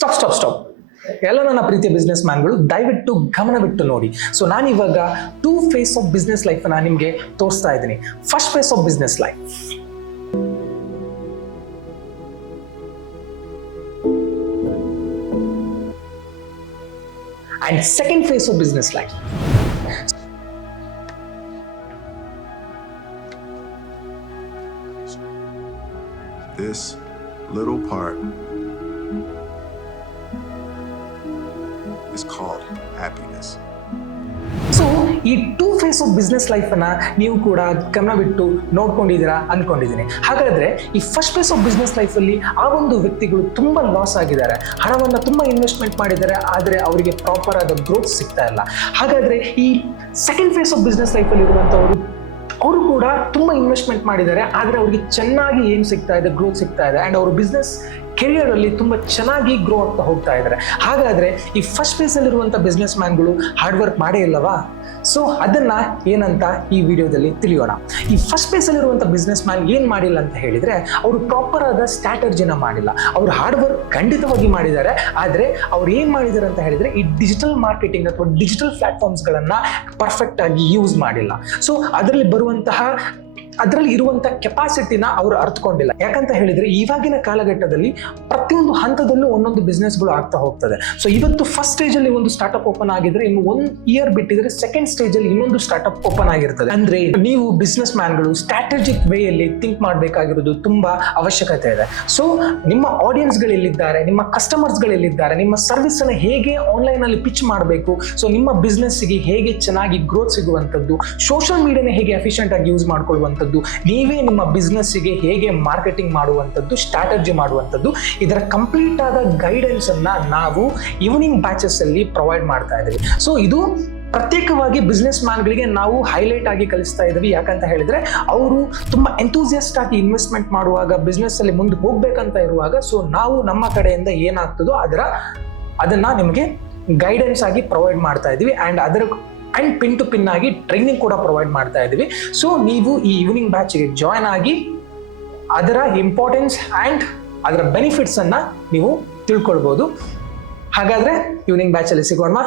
Stop stop stop ಎಲ್ಲ ನನ್ನ ಪ್ರೀತಿಯ ಬಿಸ್ನೆಸ್ ಮ್ಯಾನ್ಗಳು ದಯವಿಟ್ಟು ಗಮನವಿಟ್ಟು ನೋಡಿ. ಸೊ ನಾನು ಇವಾಗ two phase of business life ನಾನು ನಿಮಗೆ ತೋರಿಸ್ತಾ ಇದ್ದೀನಿ. First phase of business life and second phase of business life This little part is called happiness. So ಈ ಟೂ ಫೇಸ್ ಆಫ್ ಬಿಸ್ನೆಸ್ ಲೈಫನ್ನು ನೀವು ಕೂಡ ಗಮನವಿಟ್ಟು ನೋಡ್ಕೊಂಡಿದ್ದೀರಾ ಅಂದ್ಕೊಂಡಿದ್ದೀನಿ ಹಾಗಾದ್ರೆ ಈ ಫಸ್ಟ್ ಫೇಸ್ ಆಫ್ ಬಿಸ್ನೆಸ್ ಲೈಫಲ್ಲಿ ಆ ಒಂದು ವ್ಯಕ್ತಿಗಳು ತುಂಬ ಲಾಸ್ ಆಗಿದ್ದಾರೆ. ಹಣವನ್ನು ತುಂಬ ಇನ್ವೆಸ್ಟ್ಮೆಂಟ್ ಮಾಡಿದ್ದಾರೆ, ಆದರೆ ಅವರಿಗೆ ಪ್ರಾಪರ್ ಆದ ಗ್ರೋತ್ ಸಿಗ್ತಾ ಇಲ್ಲ. ಹಾಗಾದ್ರೆ ಈ ಸೆಕೆಂಡ್ ಫೇಸ್ ಆಫ್ ಬಿಸ್ನೆಸ್ ಲೈಫಲ್ಲಿ ಇರುವಂಥವರು ಅವರು ಕೂಡ ತುಂಬ ಇನ್ವೆಸ್ಟ್ಮೆಂಟ್ ಮಾಡಿದ್ದಾರೆ, ಆದರೆ ಅವ್ರಿಗೆ ಚೆನ್ನಾಗಿ ಏನು ಸಿಗ್ತಾ ಇದೆ ಗ್ರೋತ್ ಸಿಗ್ತಾ ಇದೆ. ಆ್ಯಂಡ್ ಅವ್ರ ಬಿಸ್ನೆಸ್ ಕೆರಿಯರಲ್ಲಿ ತುಂಬ ಚೆನ್ನಾಗಿ ಗ್ರೋ ಆಗ್ತಾ ಹೋಗ್ತಾ ಇದ್ದಾರೆ. ಹಾಗಾದರೆ ಈ ಫಸ್ಟ್ ಫೇಸಲ್ಲಿರುವಂಥ ಬಿಸ್ನೆಸ್ ಮ್ಯಾನ್ಗಳು ಹಾರ್ಡ್ ವರ್ಕ್ ಮಾಡೇ ಇಲ್ಲವಾ? ಸೊ ಅದನ್ನ ಏನಂತ ಈ ವಿಡಿಯೋದಲ್ಲಿ ತಿಳಿಯೋಣ. ಈ ಫಸ್ಟ್ ಫೇಸಲ್ಲಿರುವಂಥ ಬಿಸ್ನೆಸ್ ಮ್ಯಾನ್ ಏನು ಮಾಡಿಲ್ಲ ಅಂತ ಹೇಳಿದ್ರೆ, ಅವರು ಪ್ರಾಪರ್ ಆದ ಸ್ಟ್ರಾಟರ್ಜಿನ ಮಾಡಿಲ್ಲ. ಅವರು ಹಾರ್ಡ್ ವರ್ಕ್ ಖಂಡಿತವಾಗಿ ಮಾಡಿದ್ದಾರೆ. ಆದರೆ ಅವ್ರು ಏನು ಮಾಡಿದ್ದಾರೆ ಅಂತ ಹೇಳಿದ್ರೆ, ಈ ಡಿಜಿಟಲ್ ಮಾರ್ಕೆಟಿಂಗ್ ಅಥವಾ ಡಿಜಿಟಲ್ ಪ್ಲಾಟ್ಫಾರ್ಮ್ಸ್ಗಳನ್ನು ಪರ್ಫೆಕ್ಟ್ ಆಗಿ ಯೂಸ್ ಮಾಡಿಲ್ಲ. ಸೊ ಅದರಲ್ಲಿ ಬರುವಂತಹ ಅದರಲ್ಲಿ ಇರುವಂತ ಕೆಪಾಸಿಟಿನ ಅವರು ಅರ್ಥಕೊಂಡಿಲ್ಲ ಯಾಕಂತ ಹೇಳಿದ್ರೆ ಇವಾಗಿನ ಕಾಲಘಟ್ಟದಲ್ಲಿ ಪ್ರತಿಯೊಂದು ಹಂತದಲ್ಲೂ ಒಂದೊಂದು ಬಿಸ್ನೆಸ್ಗಳು ಆಗ್ತಾ ಹೋಗ್ತದೆ. ಸೊ ಇವತ್ತು ಫಸ್ಟ್ ಸ್ಟೇಜ್ ಅಲ್ಲಿ ಒಂದು ಸ್ಟಾರ್ಟ್ಅಪ್ ಓಪನ್ ಆಗಿದ್ರೆ ಇನ್ನು ಒಂದು ಇಯರ್ ಬಿಟ್ಟಿದ್ರೆ ಸೆಕೆಂಡ್ ಸ್ಟೇಜ್ ಅಲ್ಲಿ ಇನ್ನೊಂದು ಸ್ಟಾರ್ಟ್ಅಪ್ ಓಪನ್ ಆಗಿರ್ತದೆ. ಅಂದ್ರೆ ನೀವು ಬಿಸ್ನೆಸ್ ಮ್ಯಾನ್ಗಳು ಸ್ಟ್ರಾಟಜಿಕ್ ವೇಯಲ್ಲಿ ಥಿಂಕ್ ಮಾಡಬೇಕಾಗಿರೋದು ತುಂಬಾ ಅವಶ್ಯಕತೆ ಇದೆ. ಸೊ ನಿಮ್ಮ ಆಡಿಯನ್ಸ್ಗಳು ಎಲ್ಲಿದ್ದಾರೆ? ನಿಮ್ಮ ಕಸ್ಟಮರ್ಸ್ಗಳು ಎಲ್ಲಿದ್ದಾರೆ? ನಿಮ್ಮ ಸರ್ವಿಸ್ ಅನ್ನು ಹೇಗೆ ಆನ್ಲೈನ್ ಅಲ್ಲಿ ಪಿಚ್ ಮಾಡಬೇಕು? ಸೊ ನಿಮ್ಮ ಬಿಸ್ನೆಸ್ಗೆ ಹೇಗೆ ಚೆನ್ನಾಗಿ ಗ್ರೋತ್ ಸಿಗುವಂಥದ್ದು? ಸೋಷಿಯಲ್ ಮೀಡಿಯಾನ ಹೇಗೆ ಎಫಿಷಿಯಂಟ್ ಆಗಿ ಯೂಸ್ ಮಾಡ್ಕೊಳ್ಳುವಂಥದ್ದು? ನೀವೇ ನಿಮ್ಮ ಬಿಸ್ನೆಸ್ಸಿಗೆ ಹೇಗೆ ಮಾರ್ಕೆಟಿಂಗ್ ಮಾಡುವಂಥದ್ದು ಸ್ಟ್ರಾಟಜಿ ಮಾಡುವಂಥದ್ದು, ಇದರ ಕಂಪ್ಲೀಟ್ ಆದ ಗೈಡೆನ್ಸ್ ಅನ್ನ ನಾವು ಈವ್ನಿಂಗ್ ಬ್ಯಾಚಸ್ ಅಲ್ಲಿ ಪ್ರೊವೈಡ್ ಮಾಡ್ತಾ ಇದ್ದೀವಿ. ಸೊ ಇದು ಪ್ರತ್ಯೇಕವಾಗಿ ಬಿಸ್ನೆಸ್ ಮ್ಯಾನ್ಗಳಿಗೆ ನಾವು ಹೈಲೈಟ್ ಆಗಿ ಕಲಿಸ್ತಾ ಇದ್ದೀವಿ. ಯಾಕಂತ ಹೇಳಿದ್ರೆ, ಅವರು ತುಂಬ ಎಂತೂಸಿಯಸ್ಟ್ ಆಗಿ ಇನ್ವೆಸ್ಟ್ಮೆಂಟ್ ಮಾಡುವಾಗ ಬಿಸ್ನೆಸ್ ಅಲ್ಲಿ ಮುಂದೆ ಹೋಗ್ಬೇಕಂತ ಇರುವಾಗ ಸೊ ನಾವು ನಮ್ಮ ಕಡೆಯಿಂದ ಏನಾಗ್ತದೋ ಅದರ, ಅದನ್ನ ನಿಮಗೆ ಗೈಡೆನ್ಸ್ ಆಗಿ ಪ್ರೊವೈಡ್ ಮಾಡ್ತಾ ಇದ್ದೀವಿ. ಆ್ಯಂಡ್ ಅದರ ಆ್ಯಂಡ್ ಪಿನ್ ಟು ಪಿನ್ ಆಗಿ ಟ್ರೈನಿಂಗ್ ಕೂಡ ಪ್ರೊವೈಡ್ ಮಾಡ್ತಾ ಇದ್ದೀವಿ. ಸೊ ನೀವು ಈ ಈವ್ನಿಂಗ್ ಬ್ಯಾಚ್ಗೆ ಜಾಯ್ನ್ ಆಗಿ ಅದರ ಇಂಪಾರ್ಟೆನ್ಸ್ ಆ್ಯಂಡ್ ಅದರ ಬೆನಿಫಿಟ್ಸನ್ನು ನೀವು ತಿಳ್ಕೊಳ್ಬೋದು. ಹಾಗಾದರೆ ಈವ್ನಿಂಗ್ ಬ್ಯಾಚಲ್ಲಿ ಸಿಗೋಣ